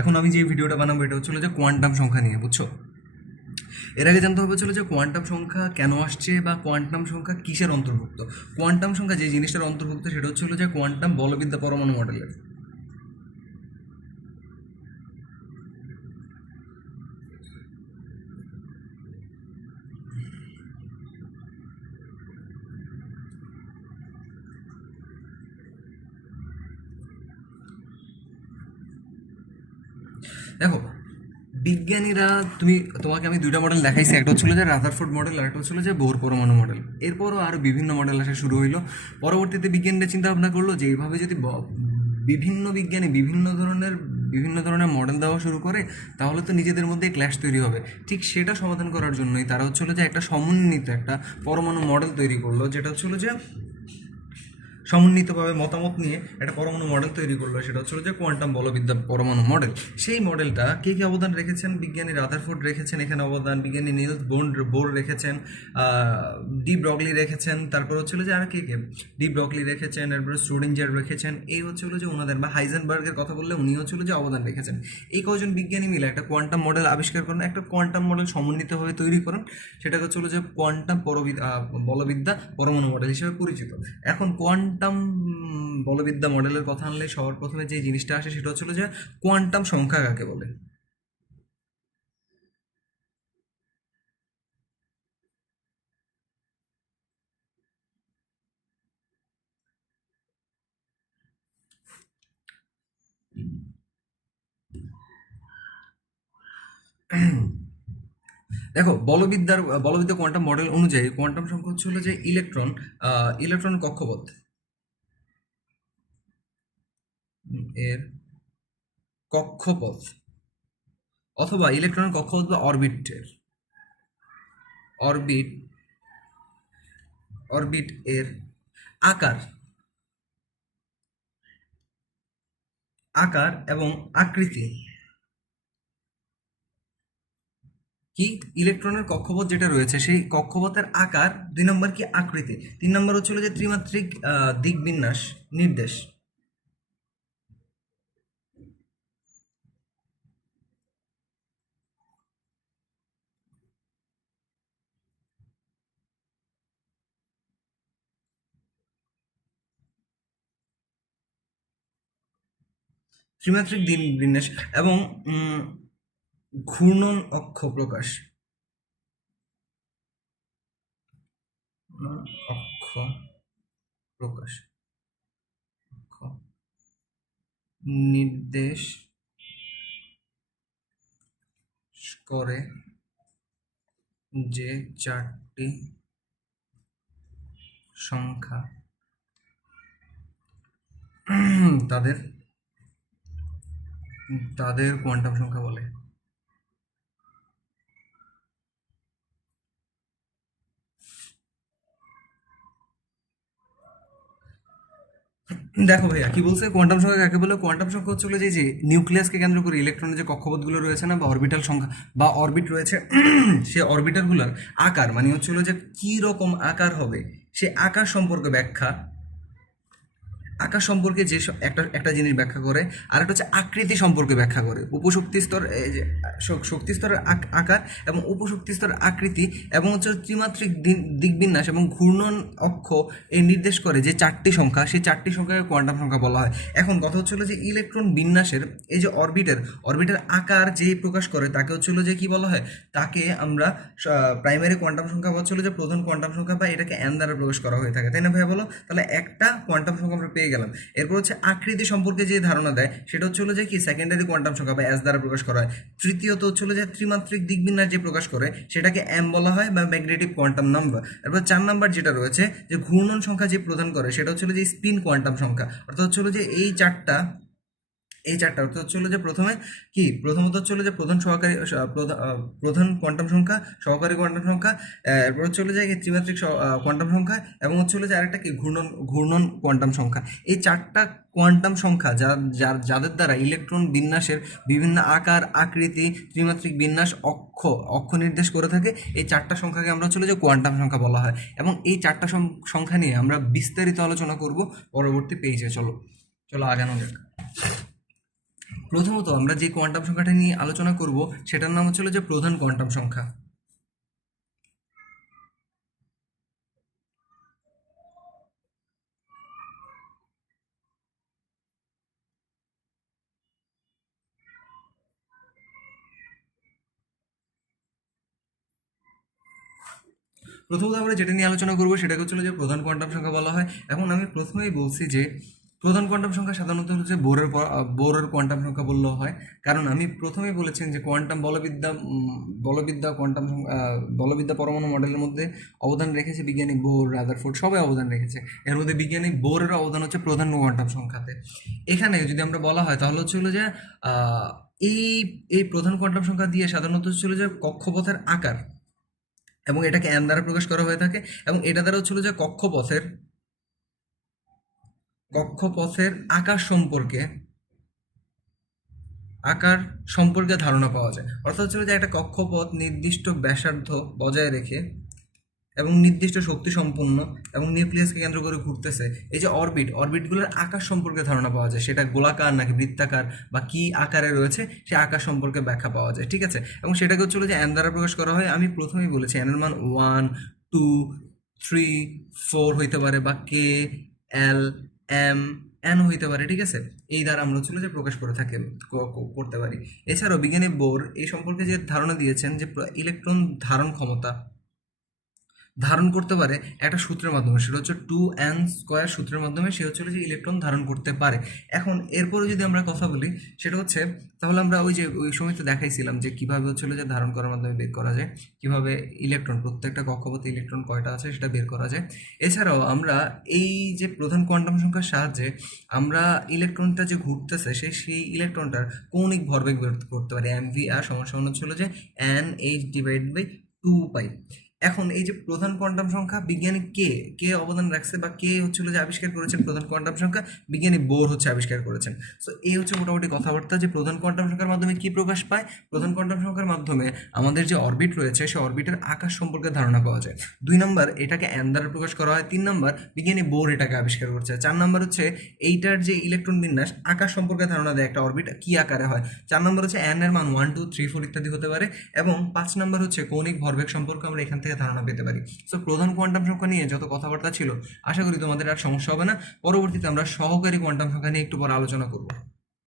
এখন আমি যে ভিডিওটা বানাবো এটা হচ্ছিল যে কোয়ান্টাম সংখ্যা নিয়ে, বুঝছো? এর আগে জানতে হবে ছিল যে কোয়ান্টাম সংখ্যা কেন আসছে বা কোয়ান্টাম সংখ্যা কিসের অন্তর্ভুক্ত। কোয়ান্টাম সংখ্যা যে জিনিসটার অন্তর্ভুক্ত সেটা হচ্ছিল যে কোয়ান্টাম বলবিদ্যা পরমাণু মডেলের। দেখো, বিজ্ঞানীরা, তোমাকে আমি দুইটা মডেল দেখাইছি, একটা হচ্ছিল যে রাদারফোর্ড মডেল আর একটা হচ্ছিল যে বোর পরমাণু মডেল। এরপরও আরও বিভিন্ন মডেল আসা শুরু হইলো। পরবর্তীতে বিজ্ঞানীরা চিন্তা ভাবনা করলো যে এইভাবে যদি বিভিন্ন বিজ্ঞানী বিভিন্ন ধরনের মডেল দেওয়া শুরু করে তাহলে তো নিজেদের মধ্যে ক্ল্যাশ তৈরি হবে। ঠিক সেটা সমাধান করার জন্যই তারা হচ্ছিল যে একটা সমন্বিত একটা পরমাণু মডেল তৈরি করলো, যেটা হচ্ছিল যে সমন্বিতভাবে মতামত নিয়ে একটা পরমাণু মডেল তৈরি করলো, সেটা হচ্ছিল যে কোয়ান্টাম বলবিদ্যা পরমাণু মডেল। সেই মডেলটা কে কে অবদান রেখেছেন? বিজ্ঞানী রাদারফোর্ড রেখেছেন এখানে অবদান, বিজ্ঞানী নিলস বোর রেখেছেন, ডি ব্রগলি রেখেছেন, তারপর হচ্ছিল যে আর কে ডি ব্রগলি রেখেছেন, তারপরে স্ট্রোডিঞ্জার রেখেছেন। এই হচ্ছিল যে ওনাদের, বা হাইজেনবার্গের কথা বললে উনি হচ্ছিল যে অবদান রেখেছেন। এই কজন বিজ্ঞানী মিলে একটা কোয়ান্টাম মডেল আবিষ্কার করেন, একটা কোয়ান্টাম মডেল সমন্বিতভাবে তৈরি করেন, সেটা হচ্ছিল যে কোয়ান্টাম বলবিদ্যা পরমাণু মডেল হিসেবে পরিচিত। এখন কোয়ান্টাম বলবিদ্যা মডেলের কথা আনলে সবার প্রথমে যে জিনিসটা আসে সেটা হচ্ছিল যে কোয়ান্টাম সংখ্যা কাকে বলে। দেখো, বলবিদ্যা কোয়ান্টাম মডেল অনুযায়ী কোয়ান্টাম সংখ্যা হচ্ছিল যে ইলেকট্রন কক্ষপথ এর কক্ষপথ, অথবা ইলেকট্রনের কক্ষপথ বা অরবিট অরবিট এর আকার আকার এবং আকৃতি। কি? ইলেকট্রনের কক্ষপথ যেটা রয়েছে সেই কক্ষপথের আকার, 2 নম্বর কি আকৃতি, 3 নম্বর হচ্ছিল যে ত্রিমাত্রিক দিক বিন্যাস নির্দেশ। ত্রিমাত্রিক দিক বিন্যাস এবং ঘূর্ণন অক্ষ প্রকাশ, অক্ষ প্রকাশ অক্ষ নির্দেশ করে যে চারটি সংখ্যা তাদের তাদের কোয়ান্টাম সংখ্যা বলে। দেখো ভাইয়া, কি বলছে কোয়ান্টাম সংখ্যা কাকে বলে? কোয়ান্টাম সংখ্যা হচ্ছে যে নিউক্লিয়াসকে কেন্দ্র করে ইলেকট্রনের যে কক্ষপথগুলো রয়েছে না, বা অরবিটাল সংখ্যা বা অরবিট রয়েছে, সে অরবিটালগুলোর আকার, মানে হচ্ছিল যে কি রকম আকার হবে সে আকার সম্পর্কে ব্যাখ্যা, আকার সম্পর্কে যে একটা একটা জিনিস ব্যাখ্যা করে। আর একটা হচ্ছে আকৃতি সম্পর্কে ব্যাখ্যা করে, উপশক্তি স্তর, এই যে শক্তি স্তরের আকার এবং উপশক্তি স্তরের আকৃতি, এবং হচ্ছে ত্রিমাত্রিক দিকবিন্যাস এবং ঘূর্ণন অক্ষ এই নির্দেশ করে যে চারটি সংখ্যা, সেই চারটি সংখ্যাকে কোয়ান্টাম সংখ্যা বলা হয়। এখন কথা হচ্ছিল যে ইলেকট্রন বিন্যাসের এই যে অরবিটের আকার যেই প্রকাশ করে তাকে হচ্ছিল যে কি বলা হয়, তাকে আমরা প্রাইমারি কোয়ান্টাম সংখ্যা হচ্ছিল যে প্রধান কোয়ান্টাম সংখ্যা, বা এটাকে এন দ্বারা প্রকাশ করা হয়ে থাকে, তাই না ভাইয়া বলো? তাহলে একটা কোয়ান্টাম সংখ্যা আমরা পেয়ে গেলাম। এরপর হচ্ছে আকৃতি সম্পর্কে যে ধারণা দেয় সেটা হচ্ছে যে কি সেকেন্ডারি কোয়ান্টাম সংখ্যা বা এস দ্বারা প্রকাশ করা হয়। তৃতীয়ত হচ্ছে যে ত্রিমাত্রিক দিকবিন্যাস যে প্রকাশ করে সেটাকে এম বলা হয়, বা ম্যাগনেটিক কোয়ান্টাম নাম্বার। এরপর 4 নম্বর যেটা রয়েছে যে ঘূর্ণন সংখ্যা যে প্রদান করে সেটা হচ্ছে যে স্পিন কোয়ান্টাম সংখ্যা। অর্থাৎ হচ্ছে যে এই চারটা অর্থাৎ হচ্ছে যে প্রথমত হচ্ছে যে প্রধান কোয়ান্টাম সংখ্যা, সহকারী কোয়ান্টাম সংখ্যা, এরপর হচ্ছে যে ত্রিমাত্রিক কোয়ান্টাম সংখ্যা, এবং হচ্ছে যে আরেকটা কি ঘূর্ণন কোয়ান্টাম সংখ্যা। এই চারটা কোয়ান্টাম সংখ্যা যাদের দ্বারা ইলেকট্রন বিন্যাসের বিভিন্ন আকার, আকৃতি, ত্রিমাত্রিক বিন্যাস, অক্ষ নির্দেশ করে থাকে, এই চারটা সংখ্যাকে আমরা হচ্ছে যে কোয়ান্টাম সংখ্যা বলা হয়। এবং এই চারটা সংখ্যা নিয়ে আমরা বিস্তারিত আলোচনা করব পরবর্তী পেজে। চলো চলো আগানো যাক। প্রথমত আমরা যে কোয়ান্টাম সংখ্যাটা নিয়ে আলোচনা করব সেটার নাম হচ্ছিল যে প্রধান কোয়ান্টাম সংখ্যা। প্রথমত আমরা যেটা নিয়ে আলোচনা করবো সেটাকে হচ্ছিল যে প্রধান কোয়ান্টাম সংখ্যা বলা হয়। এখন আমি প্রথমেই বলছি যে প্রধান কোয়ান্টাম সংখ্যা সাধারণত হচ্ছে বোরের কোয়ান্টাম সংখ্যা বললেও হয়, কারণ আমি প্রথমেই বলেছি যে কোয়ান্টাম বলবিদ্যা বলবিদ্যা পরমাণু মডেলের মধ্যে অবদান রেখেছে বিজ্ঞানী বোর, রাদারফোর্ড, সবাই অবদান রেখেছে। এর মধ্যে বিজ্ঞানী বোরের অবদান হচ্ছে প্রধান কোয়ান্টাম সংখ্যাতে। এখানে যদি আমরা বলা হয় তাহলে হচ্ছিল যে আহ, এই এই প্রধান কোয়ান্টাম সংখ্যা দিয়ে সাধারণত হচ্ছিল যে কক্ষপথের আকার, এবং এটাকে এম দ্বারা প্রকাশ করা হয়ে থাকে, এবং এটা দ্বারা হচ্ছিল যে কক্ষপথের আকার সম্পর্কে ধারণা পাওয়া যায়। অর্থাৎ হচ্ছিল যে একটা কক্ষপথ নির্দিষ্ট ব্যাসার্ধ বজায় রেখে এবং নির্দিষ্ট শক্তি সম্পন্ন এবং নিউক্লিয়াসকে কেন্দ্র করে ঘুরতেছে, এই যে অরবিটগুলোর আকার সম্পর্কে ধারণা পাওয়া যায়, সেটা গোলাকার নাকি বৃত্তাকার বা কি আকারে রয়েছে সে আকার সম্পর্কে ব্যাখ্যা পাওয়া যায়, ঠিক আছে। এবং সেটাকে হচ্ছিল যে এন দ্বারা প্রকাশ করা হয়। আমি প্রথমেই বলেছি এনের মান 1, 2, 3, 4 হইতে পারে, বা কে, এল, এম, এন হইতে পারে, ঠিক আছে। এই দ্বারা আমরা হচ্ছিল যে প্রকাশ করে থাকি, করতে পারি। এছাড়াও বিজ্ঞানী বোর এই সম্পর্কে যে ধারণা দিয়েছেন যে ইলেকট্রন ধারণ করতে পারে একটা সূত্রের মাধ্যমে, সেটা হচ্ছে 2n² সূত্রের মাধ্যমে সে হচ্ছে যে ইলেকট্রন ধারণ করতে পারে। এখন এরপরে যদি আমরা কথা বলি সেটা হচ্ছে, তাহলে আমরা ওই সময় তো দেখাইছিলাম যে কিভাবে হচ্ছিল যে ধারণ করার মাধ্যমে বের করা যায়, কিভাবে ইলেকট্রন, প্রত্যেকটা কক্ষপথে ইলেকট্রন কয়টা আছে সেটা বের করা যায়। এছাড়াও আমরা এই যে প্রধান কোয়ান্টাম সংখ্যার সাহায্যে আমরা ইলেকট্রনটা যে ঘুরতেছে সেই ইলেকট্রনটার কৌণিক ভরবেগ বের করতে পারি। mvr সমান হচ্ছিল যে nh/2π। এখন এই যে প্রধান কোয়ান্টাম সংখ্যা বিজ্ঞানী কে অবদান রাখছে বা কে হচ্ছিল যে আবিষ্কার করেছেন প্রধান কোয়ান্টাম সংখ্যা, বিজ্ঞানী বোর হচ্ছে আবিষ্কার করেছেন। সো এই হচ্ছে মোটামুটি কথাবার্তা যে প্রধান কোয়ান্টাম সংখ্যার মাধ্যমে কি প্রকাশ পায়। প্রধান কোয়ান্টাম সংখ্যার মাধ্যমে আমাদের যে অরবিট রয়েছে সেই অরবিটের আকার সম্পর্কে ধারণা পাওয়া যায়। 2 নম্বর, এটাকে এন দ্বারা প্রকাশ করা হয়। 3 নম্বর, বিজ্ঞানী বোর এটাকে আবিষ্কার করছে। 4 নম্বর হচ্ছে এইটার যে ইলেকট্রন বিন্যাস আকার সম্পর্কে ধারণা দেয়, একটা অরবিট কি আকারে হয়। 4 নম্বর হচ্ছে এন এর মান 1, 2, 3, 4 ইত্যাদি হতে পারে। এবং 5 নম্বর হচ্ছে কৌণিক ভরবেগ সম্পর্কে আমরা এখান থেকে ধারণা পেতে পারি। সো প্রধান কোয়ান্টাম সংখ্যা নিয়ে যত কথাবার্তা ছিল, আশা করি তোমাদের আর সমস্যা হবে না। পরবর্তীতে আমরা সহকারী কোয়ান্টাম সংখ্যা নিয়ে একটু পর আলোচনা করব।